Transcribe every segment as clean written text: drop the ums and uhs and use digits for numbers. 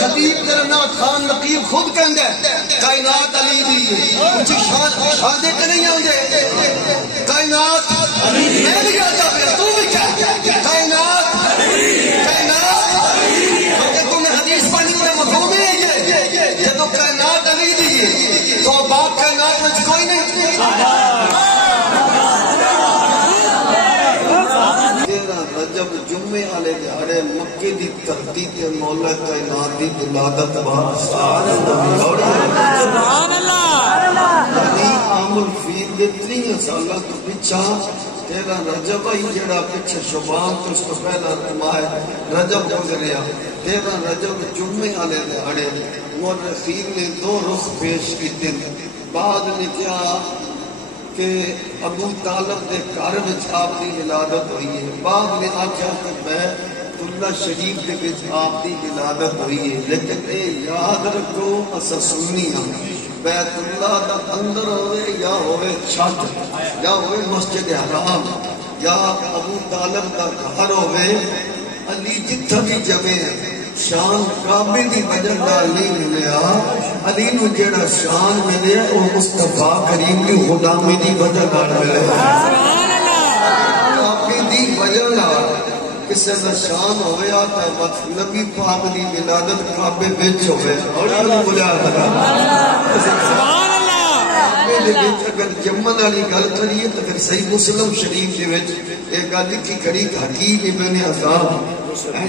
خطیب کرنا خان نقیب خود کہندا ہے کائنات علی دی کچھ شان دے نہیں آندے کائنات علی میں بھی کہتا پیا تو بھی کہہ کائنات دیکھو میں حدیث پڑھی میں مفہوم ہے یہ جب کائنات علی دی تو باق کائنات میں کوئی نہیں رجب جمعے والے دیہڑے مکے دی دھرتی تے مولا کائنات دی ولادت سبحان اللہ عام الفیل دے 3 سالاں تو پچھا 13 رجب ہی جڑا پیچھے شعبان تو اس تو پہلا ماہ رجب گزریا 13 رجب جمعے والے دیہڑے مورخین نے 2 رخ پیش کیتے بعد نے کیا کہ ابو طالب دے گھر وچ آپ دی ولادت ہوئی ہے بعد نے آکھیا کہ بیت اللہ شریف دے وچ آپ دی ولادت ہوئی ہے لیکن اے یاد رکھو اسا سنی ہاں بیت اللہ دا اندر ہوئے یا ہوئے چھت یا ہوئے مسجد حرام یا ابو طالب دا گھر ہوئے علی جتھا بھی جمع شان کعبے دی وجہ نال نہیں ملیا علی نو جیڑا شان ملے او مصطفیٰ کریم دی غلامی دی وجہ نال ملے سبحان اللہ کعبے دی وجہ نال کسے دا شان ہوئے آتا ہے وقت نبی پاک دی ولادت کعبے وچ ہوئے اور علی بولا سبحان اللہ کعبے دے وچ اگر جمن والی گل کریے تو پھر صحیح مسلم شریف دے وچ ایک گل لکھی کھڑی حکیم ابن عذاب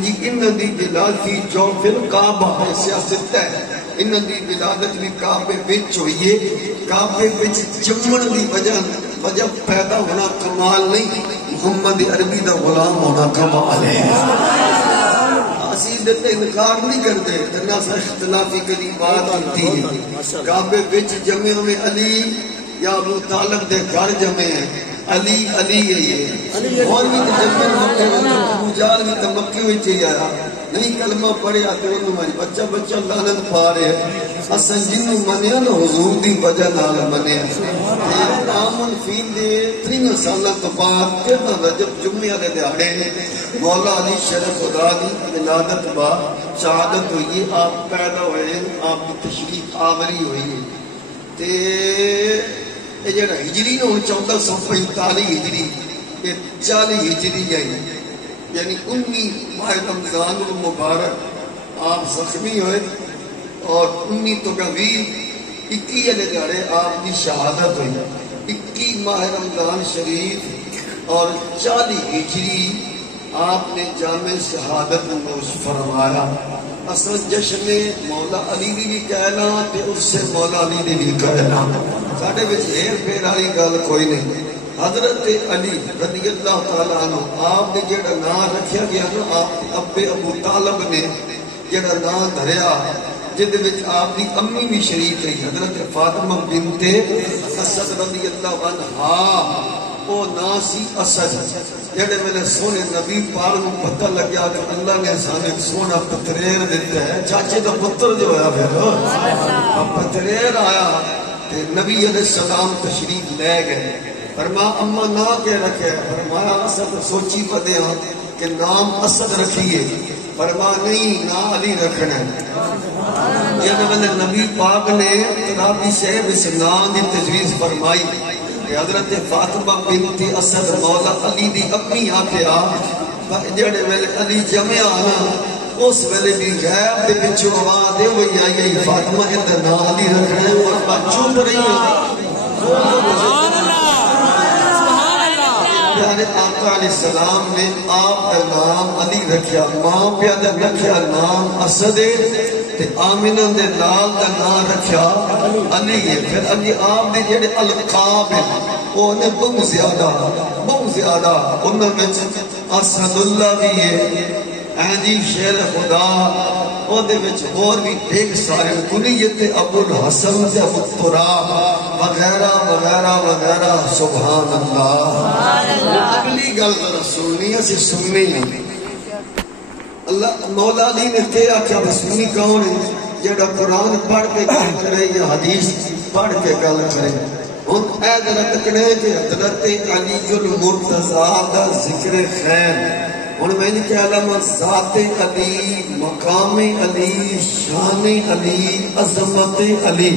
جی انہاں دی ولادت فی جوف الکعبہ سیاست ہے انہاں دی ولادت بھی کعبے وچ ہوئی ہے کعبے وچ جمن دی وجہ پیدا ہونا کمال نہیں محمد عربی دا غلام ہونا کمال ہے اسی دے انکار نہیں کرتے تنہا سا اختلافی کری بات آتی ہے کعبے وچ جمع ہوئے علی یا ابو طالب دے گھر جمع ہیں علی علی ہے یہ اور بھی جمع ہوتے ہیں ابو جال بھی تو مکے ہوئی چاہیے آیا نہیں کلمہ پڑھے آتے ہیں تمہاری بچہ لعنت پا رہے ہیں اصل جنہوں منیا نا حضور دی وجہ نال منیا عام الفیل دے 3 سالہ تو بعد 13 رجب جمعہ دے دیہڑے مولا علی شرف خدا دی ولادت با شہادت ہوئی آپ پیدا ہوئے آپ کی تشریف آوری ہوئی تے یہ جڑا ہجری نو 1445 ہجری یہ 40 ہجری جائے یعنی 19 ماہ رمضان المبارک آپ زخمی ہوئے اور 19 تو 21 علیہ دیہڑے آپ کی شہادت ہوئی 21 ماہ رمضان شریف اور 40 ہجری آپ نے جامع شہادت نوش فرمایا اصل جشن مولا علی دی بھی کہنا تے اس سے مولا علی دی بھی کہنا ساڑھے بچ ہیر پھیر آئی گال کوئی نہیں حضرت علی رضی اللہ تعالیٰ عنہ آپ نے جیڑا نام رکھیا گیا نا آپ ابے ابو طالب نے جیڑا نام دھریا جد وچ آپ دی امی بھی شریک ہے حضرت فاطمہ بنت اسد رضی اللہ عنہ وہ ناسی اسد جڑے میں سونے نبی پاک کو پتہ لگیا کہ اللہ نے سانے سونا پتریر دیتا ہے چاچے کا پتر جو ہے پھر پتریر آیا کہ نبی علیہ السلام تشریف لے گئے فرما اما نہ کہہ رکھے فرمایا اسد سوچی پتے ہاں کہ نام اسد رکھیے فرما نہیں نا علی رکھنا ہے یہ میں نبی پاک نے ترابی صاحب اس نام دی تجویز فرمائی حضرت فاطمہ بنت اسد مولا علی دی اپنی آکھیا جڑے ویلے علی جمع آنا اس ویلے بھی غیب دے وچ آواز دے ہوئی آئی فاطمہ ادھر نام علی رکھنا ہے اور بات چپ رہی ہے سبحان اللہ سبحان اللہ پیارے آقا علیہ السلام نے آپ کا نام علی رکھیا ماں پیادہ رکھیا نام اسد تے آمینہ دے لال دا نام رکھیا علی ہے پھر علی آپ دے جڑے القاب ہیں وہ نے بہت زیادہ انہوں میں اسد اللہ بھی ہے اہدی شیر خدا وہ دے وچ اور بھی ایک سارے کنیت ابو الحسن تے ابو التراب وغیرہ وغیرہ وغیرہ سبحان اللہ اگلی گل ذرا سننی ہے سننی نہیں اللہ مولا علی نے کہا کہ اب سنی کون ہے جڑا قرآن پڑھ کے گل کرے یا حدیث پڑھ کے گل کرے ان اے ذرا تکڑے کہ حضرت علی المرتضیٰ دا ذکر خیر ہن میں نے کہا لما ذات علی، مقام علی، شان علی، عظمت علی،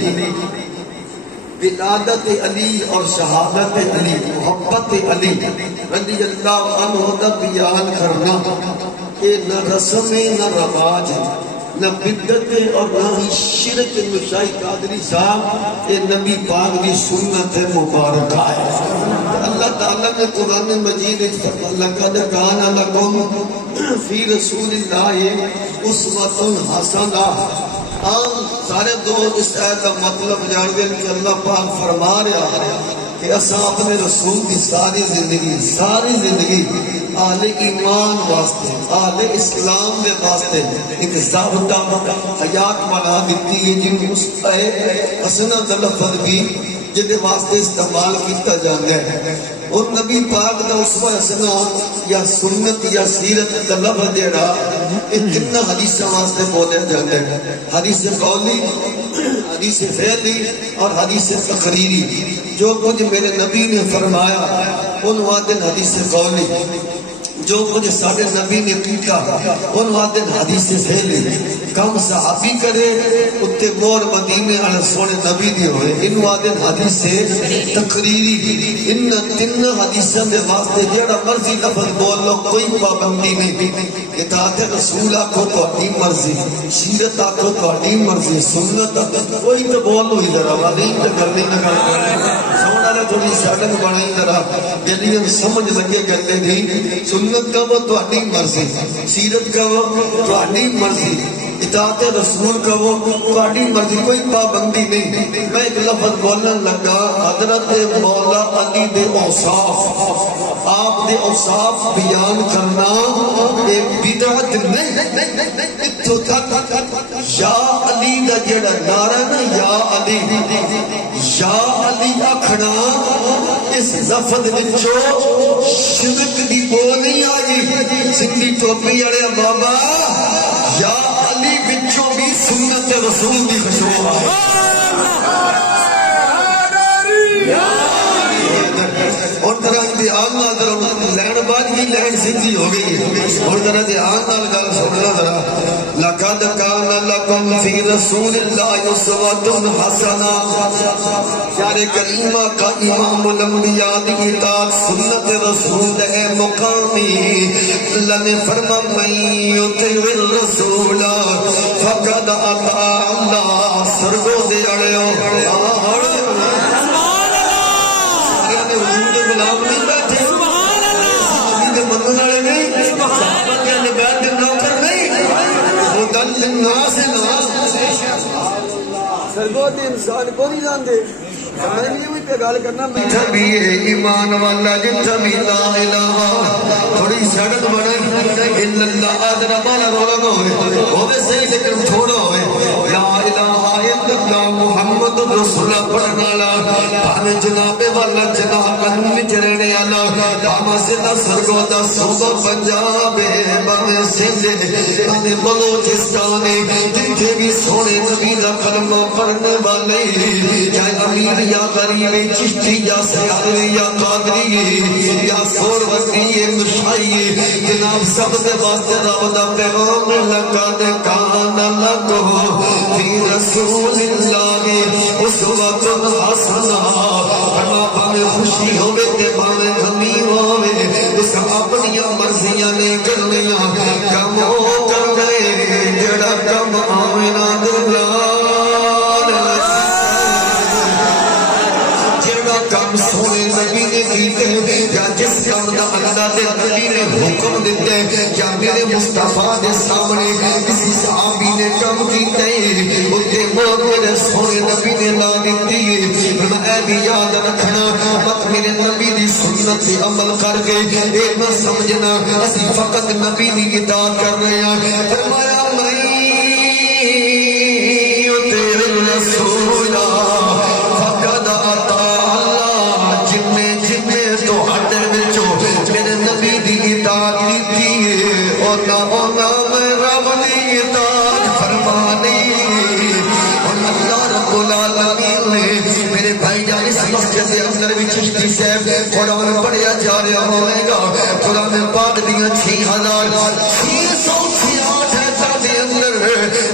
ولادت علی اور شہادت علی، محبت علی رضی اللہ عنہ کا بیان کرنا کہ نہ رسم ہے نہ رواج ہے، نہ بدت ہے اور نہ ہی شرک نشائی قادری صاحب، یہ نبی پاک کی سنت مبارکہ ہے۔ اللہ تعالیٰ نے قرآن مجید لَقَدْ كَانَ لَكُمْ فِي رَسُولِ اللَّهِ أُسْوَةٌ حَسَنَةٌ۔ سارے دوست اس آیت کا مطلب جان گئے کہ اللہ پاک فرما رہا ہے کہ اساں اپنے رسول کی ساری زندگی اہل ایمان واسطے، اہل اسلام دے واسطے ایک ضابطہ حیات بنا دیتی ہے، جن حسنہ کا لفظ بھی جن واسطے استعمال کیتا جاتا ہے۔ اور نبی پاک دا اسوہ حسنہ یا سنت یا سیرت کا لفظ جڑا اتنا حدیث واسطے بولے جاتا ہے، حدیث قولی، حدیث فعلی اور حدیث تقریری۔ جو کچھ میرے نبی نے فرمایا ان وادن حدیث قولی، جو کچھ ساڑھے نبی نے کیتا ان وادن حدیث فعلی، کم صحابی کرے اتے مور مدینے آنے سونے نبی دی ہوئے، ان وادن حدیث تقریری۔ ان تین حدیثوں میں واسطے جیڑا مرضی لفظ بول لو، کوئی پابندی نہیں۔ اطاعت رسول آکھو تو اڈی مرضی، سیرت آکھو تو اڈی مرضی، سنت کوئی تو بولو ہی ذرا والی تو کرنی نہ کرنا سونا لے تھوڑی سیٹنگ بنائی ذرا یعنی ہم سمجھ لگے گلے دی۔ سنت کا وہ تو اڈی مرضی، سیرت کا وہ تو اڈی مرضی، اطاعت رسول کا وہ تو اڈی مرضی، کوئی پابندی نہیں۔ میں ایک لفظ بولن لگا، حضرت مولا علی دے اوصاف، آپ دے اوصاف بیان کرنا ایک بدعت نہیں۔ تو یا علی دا جڑا نعرہ نا، یا علی، یا علی آکھنا اس لفظ وچوں شرک دی بو نہیں آئی۔ سندھی ٹوپی والے بابا یا علی وچوں بھی سنت رسول دی خوشبو آئی۔ اور طرح دھیان نہ ذرا لین بعد کی لین سیدھی ہو گئی ہے، اور طرح دھیان نہ گل سننا ذرا۔ لقد كان لكم في رسول الله اسوة حسنة، پیار کریمہ کا امام الانبیاء کی اطاعت سنت رسول ہے مقامی۔ اللہ نے فرما من یطیع الرسول فقد اطاع اللہ۔ سرگو دے اڑیو غلام نہیں بیٹھے، علی دے منن والے نہیں، صحابہ کے اہل بیت دے نوکر نہیں، مدل الناس نا سرگو دے انسان کو نہیں جاندے۔ میں بھی ہوئی پہ گال کرنا جتھا بھی ایمان والا، جتھا بھی لا الہ تھوڑی سڑک بڑھائی الا اللہ آدھرا مالا رولا ہوئے ہوئے صحیح لیکن تھوڑا ہوئے لا الہ الا اللہ محمد رسول پڑھنا لا بھاوے جناب والا جناب قدم چرنے آنا بھاوے سدھا سرگو دا صوبہ پنجاب بھاوے سندھ بھاوے بلوچستان جتھے بھی سونے نبی دا کلمہ پڑھنے والے چاہے امیر یا غریب، چشتی یا سیاحی یا قادری یا سوروردی مشائی، جناب سب سے واسطے رب دا پیغام لقد کان لکم فی رسول اللہ اسوۃ حسنہ۔ فرما پاوے خوشی ہوے تے پاوے غمی ہوے، اس اپنی مرضیاں نہیں کرنیاں، کم او کر گئے جڑا کم آوینا دلال، کام سونے نبی نے کیتے یا جس کام دا اللہ دے نبی نے حکم دیتے یا میرے مصطفیٰ دے سامنے کسی صحابی نے کام کیتے اتے مومن سونے نبی نے لا دیتی ہے۔ اے بھی یاد رکھنا مت میرے نبی دی سنت سے عمل کر کے اے نہ سمجھنا اسی فقط نبی دی اطاعت کر رہے ہیں۔ فرمایا میں تیرے رسول فقد اطاع میرے نبی دی اطاعت کی اور نہ میں رب دی اطاعت فرمانی۔ اور اللہ رب العالمین نے میرے بھائی جان اس مسجد کے اندر بھی چشتی صاحب قرآن پڑھے پڑھیا جا رہا ہوئے گا قرآن پاک دیاں 6666 ایتاں دے اندر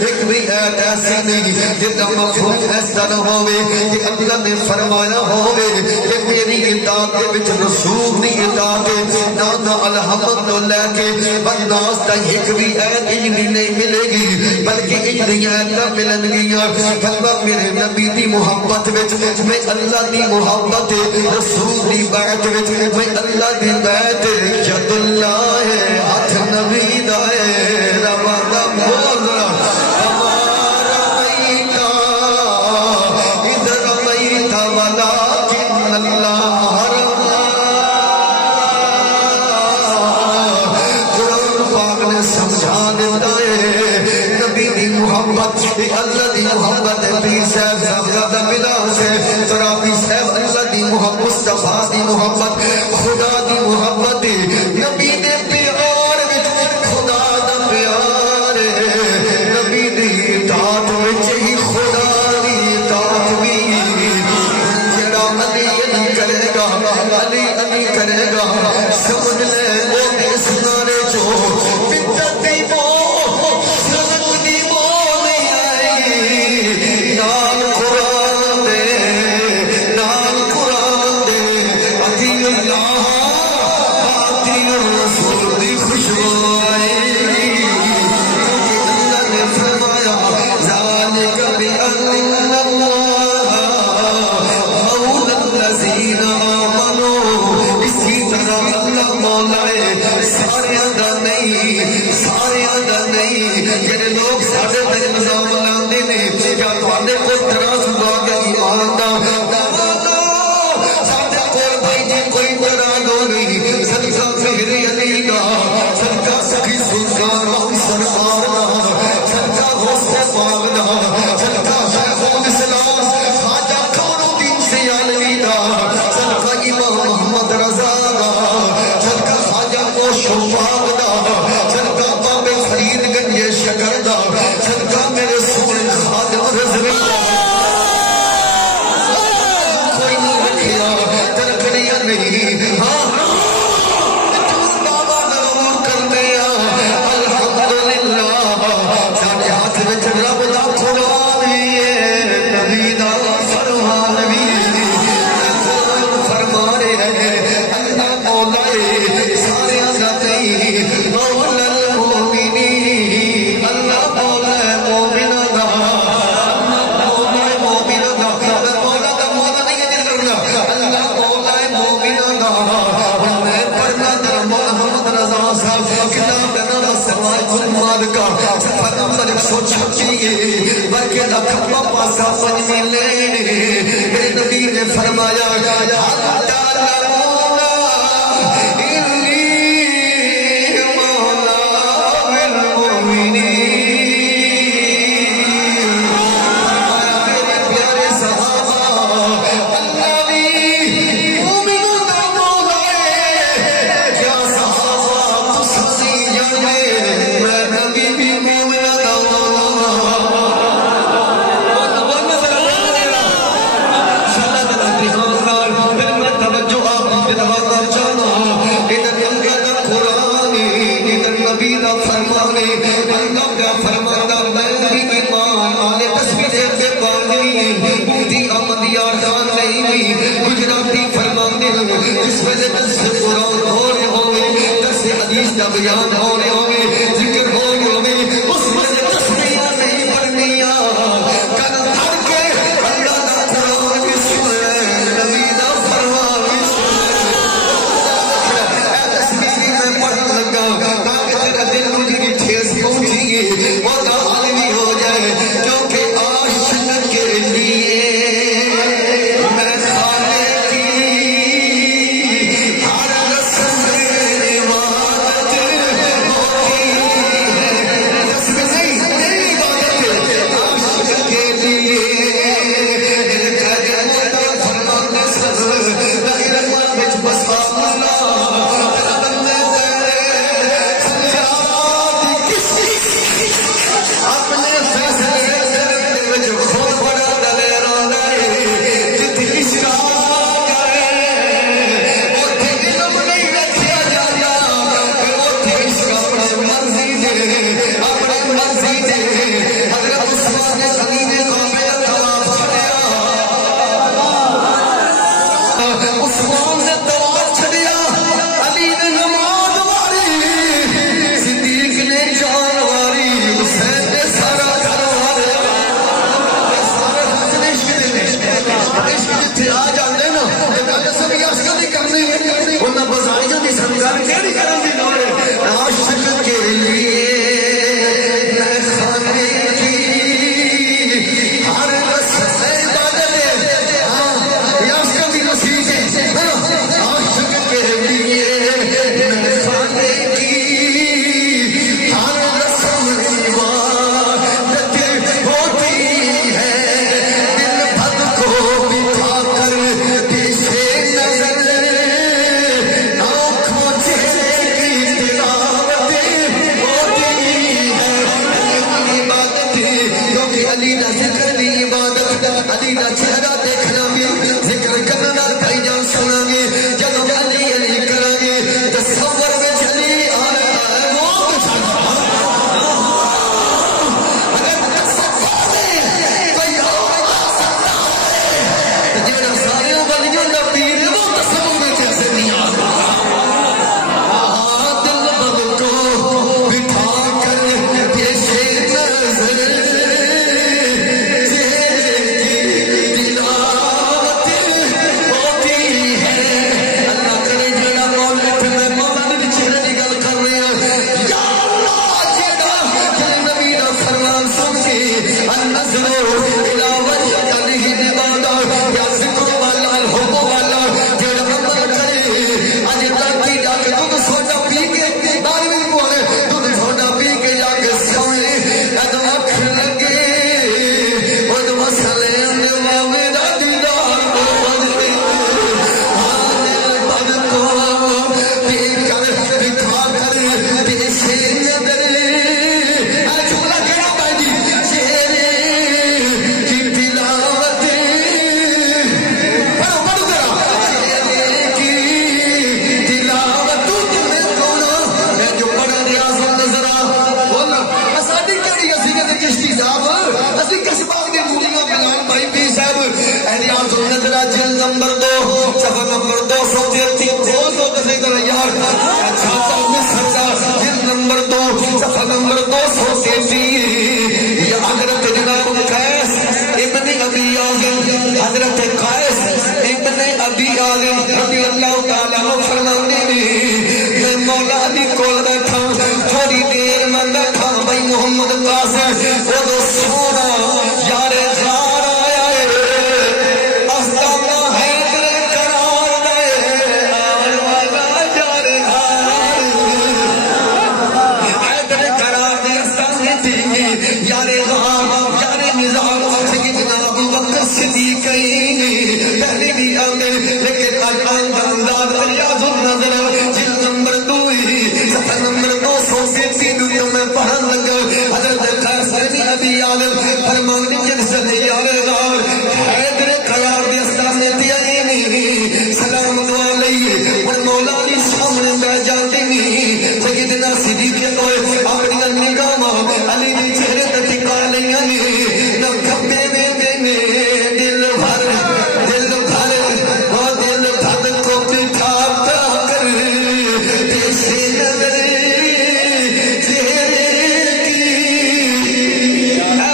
ایک بھی ایت ایسی نہیں جدا مفہوم اس طرح ہوئے کہ اللہ نے فرمایا ہوئے کہ میری اطاعت دے وچ رسول دی اطاعت نہ الحمد تو لے کے بنداس تا ایک بھی ایت نہیں ملے گی بلکہ اتنی ایتاں ملن گیاں فرما میرے نبی دی محبت وچ میں اللہ دی محبت رسول دی بیعت وچ میں اللہ دی بیعت جد اللہ ہے ہاتھ نبی دا ہے روا دا بول رہا اللہ دی محبت پیر صاحب صاحبزادہ بلاس ہے ترابی صاحب اللہ دی محبت مصطفیٰ دی محبت خدا دی محبت نبی دے پیار وچ خدا دا پیار نبی دی اطاعت وچ ہی خدا دی اطاعت بھی جڑا علی علی کرے گا علی علی کرے گا سمجھ لے وہ اس نعرے جو بدت دی بو فرمایا بیان ہونے ہوئے ذکر ہونے ہوئے اس میں تصویریں نہیں پڑھنیاں کن دھر کے اللہ دا قرآن بھی سنے نبی دا فرمان بھی سنے اے تصویری میں پڑھ لگا تاکہ تیرا دل مجھے کی ٹھیس پہنچیے وہ دعال بھی ہو جائے کیونکہ عاشق کے لیے میں خانے کی ہر رسم چھاتا مصر دا جلد نمبر 2 صفحہ نمبر 233 حضرت جناب قیس ابن ابی عاصم حضرت قیس ابن ابی عاصم رضی اللہ تعالیٰ عنہ فرماتے ہیں میں مولا دی کول بیٹھا تھوڑی دیر میں بیٹھا بھائی محمد قاسم وہ تو سونا یار غار آیا ہے استانا حیدر قرار دے آن والا یار غار حیدر قرار دے استانے تھی یار غار یار نظام سیدنا ابو بکر صدیقین پہلے بھی آمین لیکن الان دمداد ریاض النظر جلد نمبر 2 صفحہ نمبر 233 میں پڑھن لگا حضرت قیس بن ابی عاصم فرمانے جلسل یار غار حیدر قرار دے استانے تھی سلام علیہ اور مولا علی سامنے بیٹھ جاتے نہیں سیدنا صدیق اپنی نگاہ علی دی چہرے تے ٹکا لیا نہ کھبے میں دل بھر کو بٹھا کر پیشے نظر چہرے کی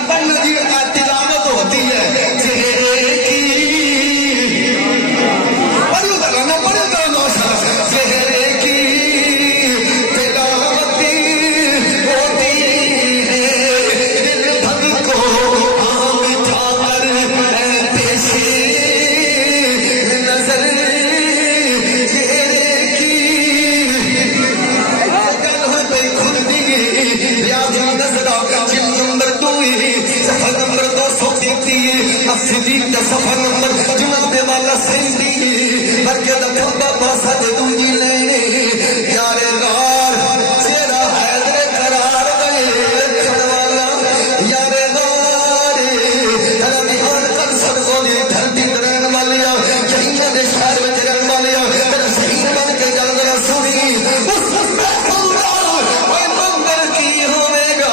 بن جی تلاوت ہوتی ہے چہرے کی پڑھو گانا چہرے کی تلاوت ہوتی ہے دل بھر کو بٹھا کر پیشے نظر چہرے کی گل ہو گئی کھل دی ریاض نظر جلد نمبر 2 صفحہ نمبر 233 صدیق دا صفحہ نمبر جناب والا 37 برکے دا کھبا پاسا دے دونجی لینے یار غار چہرہ حیدر قرار دے لکھن والا یار غار تیرا دیوان کل سڑکوں دی ڈھل دی درین والیا شہینہ دے شہر میں جرن والیا تیرا شہین بن کے جل گیا سنی اس میں خدا اے منگر کی ہوئے گا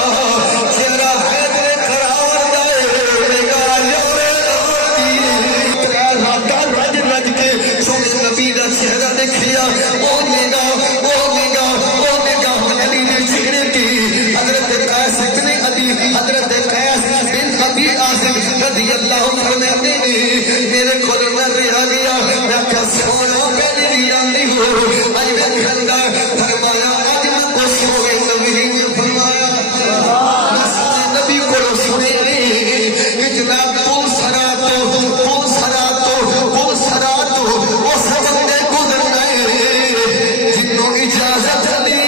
چہرہ حیدر قرار دے گا یار رج رج کے سونے نبی دا چہرہ دیکھیا او نگاہ علی نے چہرے کی حضرت قیس بن ابی حضرت قیس بن ابی عاصم رضی اللہ عنہ میرے کھول میں رہا گیا میں کیا سونا پہلے بھی آندی ہوں آج میں کھنگا فرمایا آج میں خوش ہو گئی نبی نے فرمایا نبی کو سنے کہ جناب پول سراتو وہ سب نے گزر گئے جنہوں اجازت دی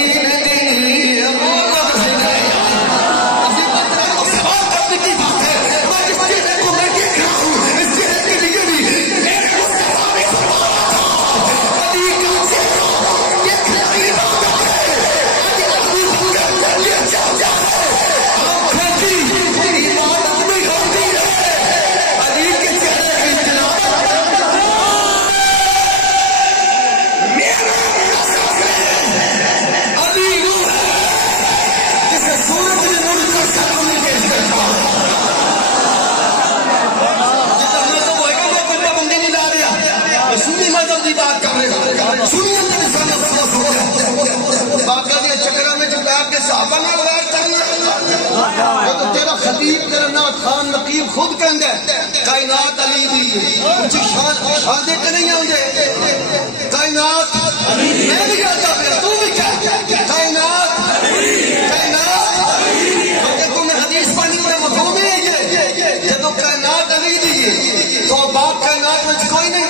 خان نقیب خود کہندا ہے کائنات علی دی اونچی شان آندے کہ نہیں آندے کائنات میں بھی کہتا ہوں تو بھی کہہ کائنات دیکھو میں حدیث پانی میں مفہوم ہے یہ جب کائنات علی دی تو باپ کائنات میں کوئی نہیں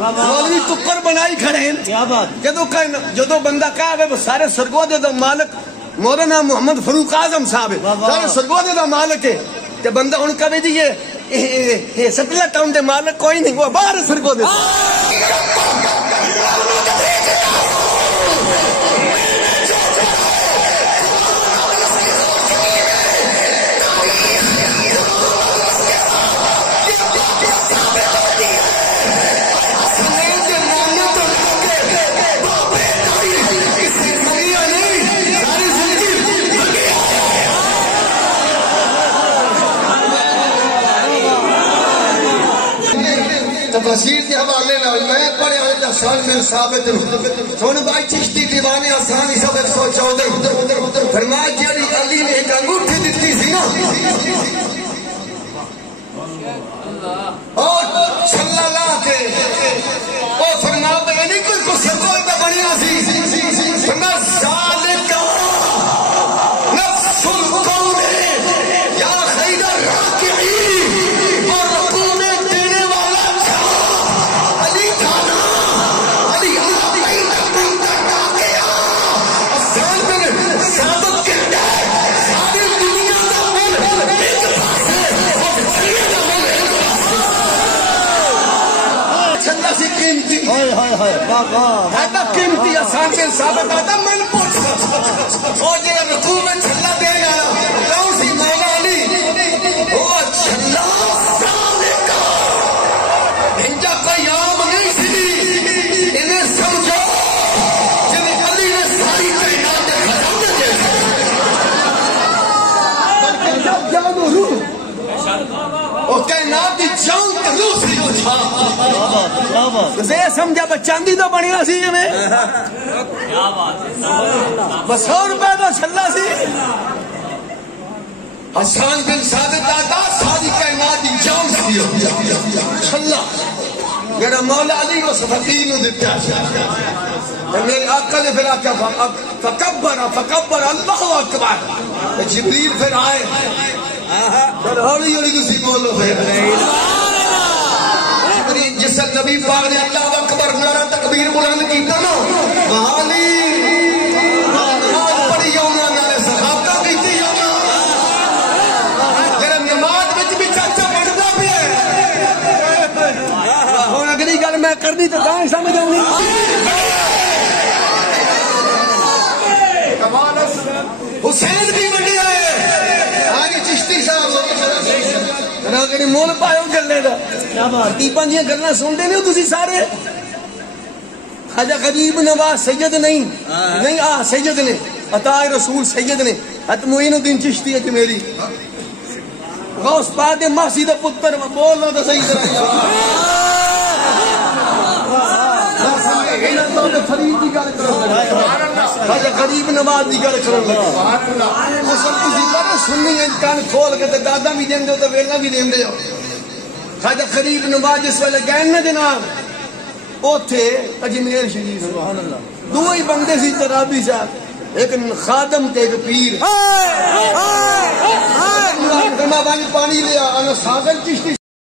مولوی ٹکر بنائی کھڑے ہیں جدو بندہ کہا وہ سارے سرگودے دا مالک مولانا محمد فاروق اعظم صاحب سارے سرگودے دا مالک ہے تے بندہ ان کا بھی دیئے سٹلہ ٹاؤن دے مالک کوئی نہیں وہ باہر سرگودے تفسیر کے حوالے میں پڑھے ہوئے حسان بن ثابت سن بھائی چشتی دیوانے آسان ہی سب 114 فرمایا جی علی نے ایک انگوٹھی دیتی سی نا اور چھلا لا کے وہ فرمایا میں نہیں کوئی کو سکول کا بنیا سی فرمایا ذالک نفس القول یا خیر الراکعی اور رکوع میں دینے والا تھا علی تھانا علی حسان بن ثابت کہتا ہے ساری دنیا کا مل ایک پاس ہے چھلا سی قیمتی ایتا قیمتی حسان بن ثابت آتا من پوچھ اور یہ رکوع میں چھلا دے گا کون سی مولا علی وہ چھلا ذالک انجا کوئی عام نہیں سی انہیں سمجھو جنہیں علی نے ساری کائنات خزانے دے بلکہ جب جان و روح وہ کائنات دی جان تے روح سی جو چھا سے سمجھا بچاندی تو بنیا سی میں بس 100 روپے تو چھلا سی حسان بن ثابت آتا ساری کائنات دی جان سی چھلا جڑا مولا علی کو فقیر نو دتا میرے آقا نے پھر آکھا فکبر اللہ اکبر جبریل پھر آئے پھر ہولی ہولی کسی بولو پھر جبریل جس نبی پاک نے اللہ اکبر نعرہ تکبیر بلند کیتا نا وہالی نماز پڑھی جاؤنا نعرہ صحابہ کیتی جاؤنا جب نماز وچ بھی چاچا بندا پیا ہن اگلی گل میں کرنی تو گاں سمجھ آؤں حسین بھی بڑی آئے آگے چشتی صاحب اگر مول پائے ہو گلے دا تیپاں دیا گلنا سنتے نہیں ہو تسی سارے خواجہ غریب نواز سید نہیں سید نے عطا رسول سید نے حت معین الدین چشتی ہے میری غوث پاک دے ماسی دا پتر بولنا تو صحیح فرید دی گل خواجہ غریب نواز دی گل کرن لگا اصل تسی کرو سننی کان کھول کے تے دادا بھی دیندے ہو تے ویلا بھی دیندے ہو خواجہ غریب نواز جس ویلے گئے نا جناب اوتھے اجمیر شریف سبحان اللہ دو ہی بندے سی ترابی صاحب ایک خادم تے ایک پیر پانی لیا انا ساغر چشتی